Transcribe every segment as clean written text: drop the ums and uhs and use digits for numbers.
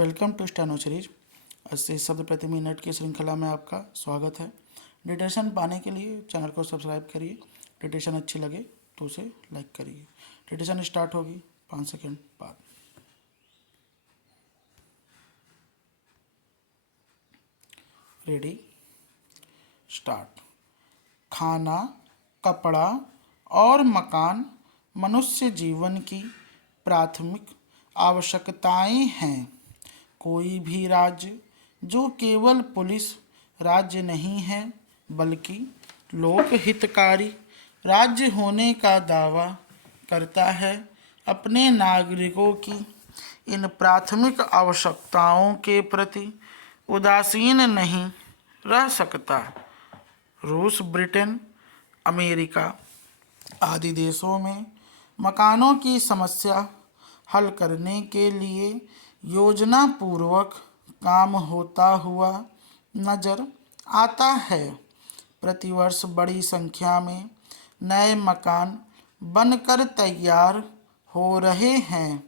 Welcome to steno series 80 शब्द प्रति minute की श्रृंखला में आपका स्वागत है। डिटेशन पाने के लिए चैनल को सब्सक्राइब करिए। डिटेशन अच्छी लगे तो उसे लाइक करिए। डिटेशन स्टार्ट होगी 5 सेकंड बाद। Ready start. खाना, कपड़ा और मकान मनुष्य जीवन की प्राथमिक आवश्यकताएं हैं। कोई भी राज्य जो केवल पुलिस राज्य नहीं है बल्कि लोकहितकारी राज्य होने का दावा करता है, अपने नागरिकों की इन प्राथमिक आवश्यकताओं के प्रति उदासीन नहीं रह सकता। रूस, ब्रिटेन, अमेरिका आदि देशों में मकानों की समस्या हल करने के लिए योजना पूर्वक काम होता हुआ नजर आता है। प्रतिवर्ष बड़ी संख्या में नए मकान बनकर तैयार हो रहे हैं।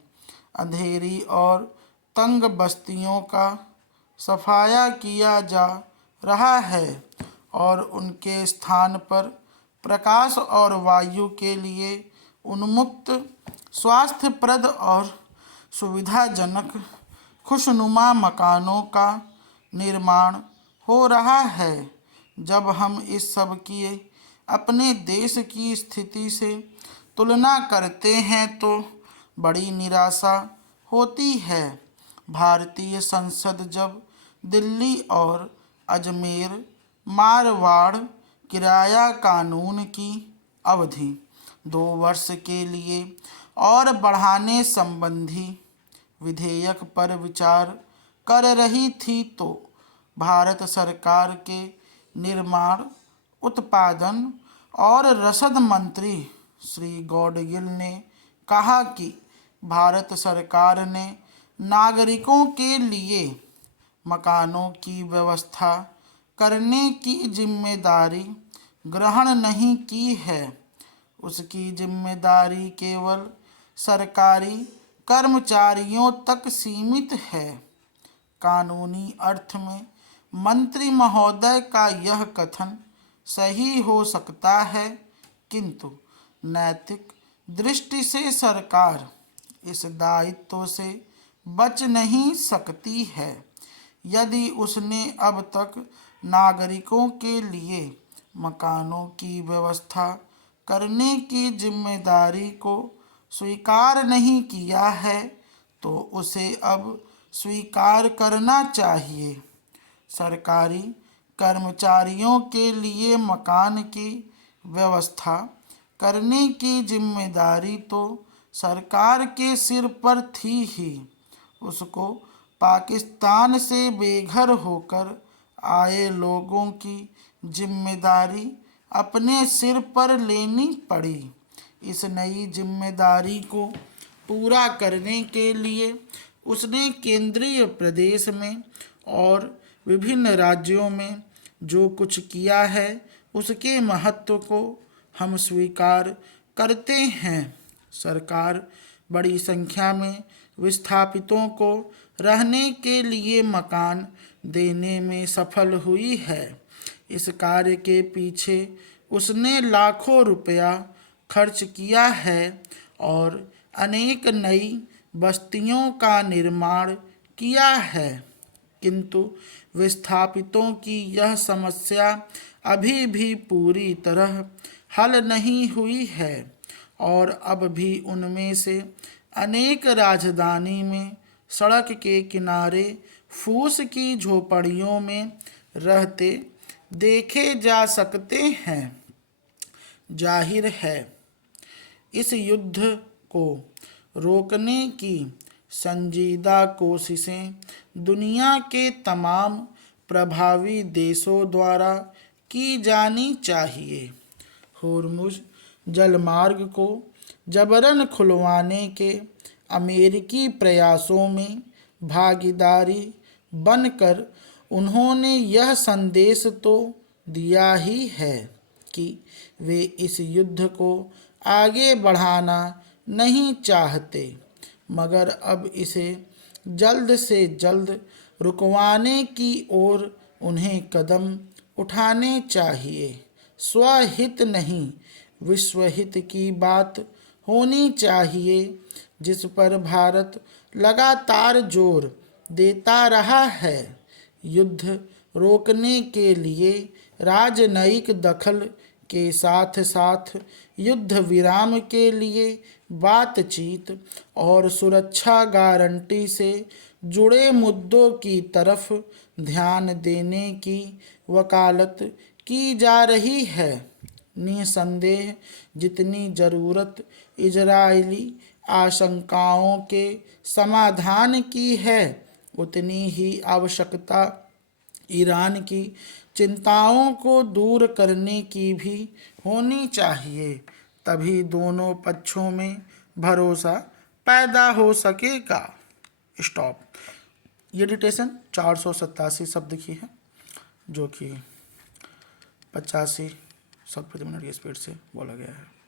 अंधेरी और तंग बस्तियों का सफाया किया जा रहा है और उनके स्थान पर प्रकाश और वायु के लिए उन्मुक्त, स्वास्थ्यप्रद और सुविधाजनक खुशनुमा मकानों का निर्माण हो रहा है। जब हम इस सब की अपने देश की स्थिति से तुलना करते हैं तो बड़ी निराशा होती है। भारतीय संसद जब दिल्ली और अजमेर मारवाड़ किराया कानून की अवधि 2 वर्ष के लिए और बढ़ाने संबंधी विधेयक पर विचार कर रही थी तो भारत सरकार के निर्माण, उत्पादन और रसद मंत्री श्री गौडगिल ने कहा कि भारत सरकार ने नागरिकों के लिए मकानों की व्यवस्था करने की जिम्मेदारी ग्रहण नहीं की है। उसकी जिम्मेदारी केवल सरकारी कर्मचारियों तक सीमित है। कानूनी अर्थ में मंत्री महोदय का यह कथन सही हो सकता है, किंतु नैतिक दृष्टि से सरकार इस दायित्व से बच नहीं सकती है। यदि उसने अब तक नागरिकों के लिए मकानों की व्यवस्था करने की जिम्मेदारी को स्वीकार नहीं किया है तो उसे अब स्वीकार करना चाहिए। सरकारी कर्मचारियों के लिए मकान की व्यवस्था करने की जिम्मेदारी तो सरकार के सिर पर थी ही। उसको पाकिस्तान से बेघर होकर आए लोगों की जिम्मेदारी अपने सिर पर लेनी पड़ी। इस नई जिम्मेदारी को पूरा करने के लिए उसने केंद्रीय प्रदेश में और विभिन्न राज्यों में जो कुछ किया है उसके महत्व को हम स्वीकार करते हैं। सरकार बड़ी संख्या में विस्थापितों को रहने के लिए मकान देने में सफल हुई है। इस कार्य के पीछे उसने लाखों रुपया खर्च किया है और अनेक नई बस्तियों का निर्माण किया है, किंतु विस्थापितों की यह समस्या अभी भी पूरी तरह हल नहीं हुई है और अब भी उनमें से अनेक राजधानी में सड़क के किनारे फूस की झोपड़ियों में रहते देखे जा सकते हैं। जाहिर है इस युद्ध को रोकने की संजीदा कोशिशें दुनिया के तमाम प्रभावी देशों द्वारा की जानी चाहिए। होर्मुज जलमार्ग को जबरन खुलवाने के अमेरिकी प्रयासों में भागीदारी बनकर उन्होंने यह संदेश तो दिया ही है कि वे इस युद्ध को आगे बढ़ाना नहीं चाहते, मगर अब इसे जल्द से जल्द रुकवाने की ओर उन्हें कदम उठाने चाहिए। स्वहित नहीं, विश्वहित की बात होनी चाहिए, जिस पर भारत लगातार जोर देता रहा है। युद्ध रोकने के लिए राजनयिक दखल के साथ साथ युद्ध विराम के लिए बातचीत और सुरक्षा गारंटी से जुड़े मुद्दों की तरफ ध्यान देने की वकालत की जा रही है। निसंदेह जितनी ज़रूरत इजरायली आशंकाओं के समाधान की है, उतनी ही आवश्यकता ईरान की चिंताओं को दूर करने की भी होनी चाहिए। तभी दोनों पक्षों में भरोसा पैदा हो सकेगा। स्टॉप। ये डिटेशन 487 शब्द की है, जो कि 85 शब्द प्रति मिनट की स्पीड से बोला गया है।